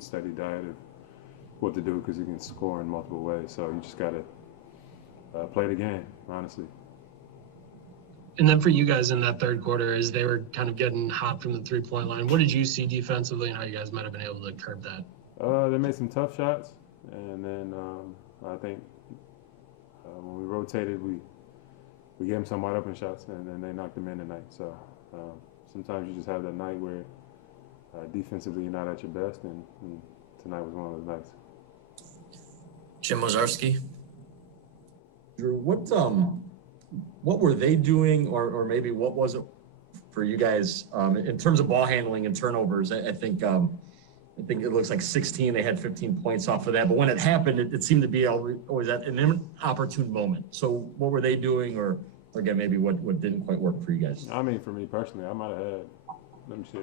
one steady diet of what to do because you can score in multiple ways. So you just got to play the game, honestly. And then for you guys in that third quarter, as they were kind of getting hot from the three-point line, what did you see defensively and how you guys might have been able to curb that? They made some tough shots, and then I think when we rotated, we gave them some wide open shots, and then they knocked them in tonight. So sometimes you just have that night where defensively you're not at your best, and tonight was one of those nights. Jim Wazarski. Jrue, what were they doing, or maybe what was it for you guys in terms of ball handling and turnovers? I think it looks like 16. They had 15 points off of that, but when it happened, it seemed to be always at an inopportune moment. So what were they doing, or again, maybe what didn't quite work for you guys? I mean, for me personally, I might have had. Let me see.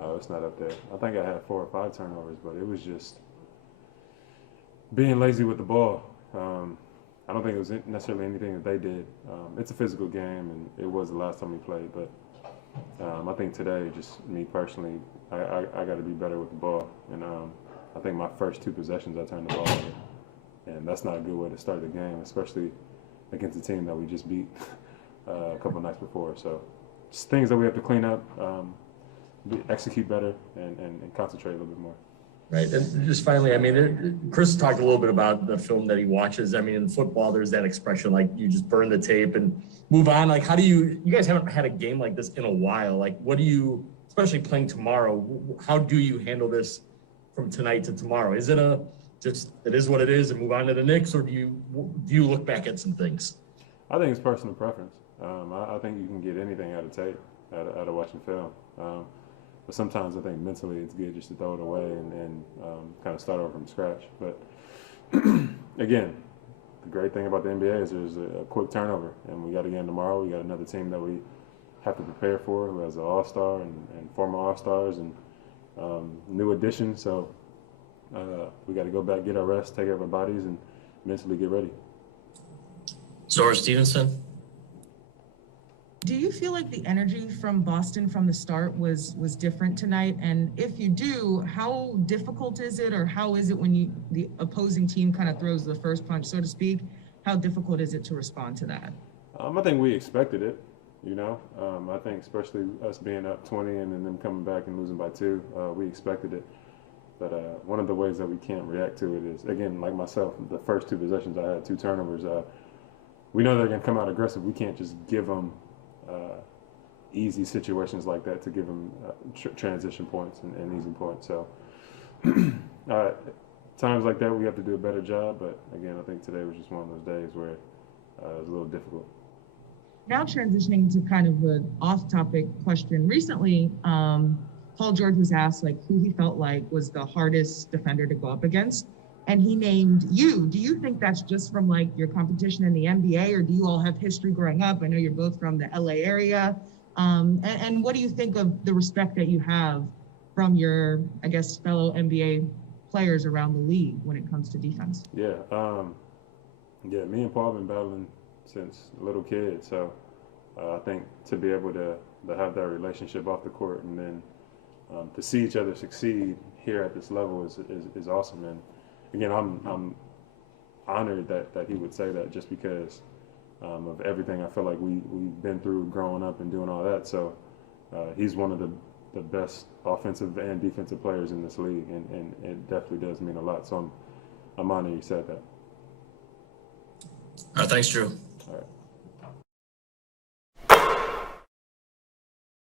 Oh, it's not up there. I think I had 4 or 5 turnovers, but it was just being lazy with the ball. I don't think it was necessarily anything that they did. It's a physical game, and it was the last time we played. But I think today, just me personally, I got to be better with the ball. And I think my first 2 possessions, I turned the ball over. And that's not a good way to start the game, especially against a team that we just beat a couple nights before. So just things that we have to clean up, execute better, and concentrate a little bit more. Right, and just finally, I mean, Chris talked a little bit about the film that he watches. I mean, in football, there's that expression like you just burn the tape and move on. Like, how do you guys haven't had a game like this in a while? Like, what do you, especially playing tomorrow, how do you handle this from tonight to tomorrow? Is it it is what it is and move on to the Knicks, or do you look back at some things? I think it's personal preference. I think you can get anything out of tape, out of watching film. But sometimes I think mentally it's good just to throw it away and kind of start over from scratch. But again, the great thing about the NBA is there's a quick turnover, and we got a game tomorrow. We got another team that we have to prepare for, who has an all-star and former all-stars and new additions. So we got to go back, get our rest, take care of our bodies, and mentally get ready. Zora Stevenson. Do you feel like the energy from Boston from the start was different tonight? And if you do, how difficult is it, or how is it when the opposing team kind of throws the first punch, so to speak? How difficult is it to respond to that? I think we expected it, you know. I think especially us being up 20 and then them coming back and losing by 2, we expected it. But one of the ways that we can't react to it is, again, like myself, the first 2 possessions I had 2 turnovers. We know they're going to come out aggressive. We can't just give them easy situations like that to give them transition points and easy points. So times like that we have to do a better job, but again, I think today was just one of those days where it was a little difficult. Now transitioning to kind of an off-topic question. Recently, Paul George was asked like who he felt like was the hardest defender to go up against, and he named you. Do you think that's just from like your competition in the NBA, or do you all have history growing up? I know you're both from the LA area. And what do you think of the respect that you have from your, I guess, fellow NBA players around the league when it comes to defense? Yeah, me and Paul have been battling since a little kid. So I think to be able to have that relationship off the court and then to see each other succeed here at this level is awesome. And again, I'm honored that he would say that, just because of everything I feel like we've been through growing up and doing all that. So he's one of the best offensive and defensive players in this league, and it definitely does mean a lot. So I'm honored he said that. Thanks, Jrue.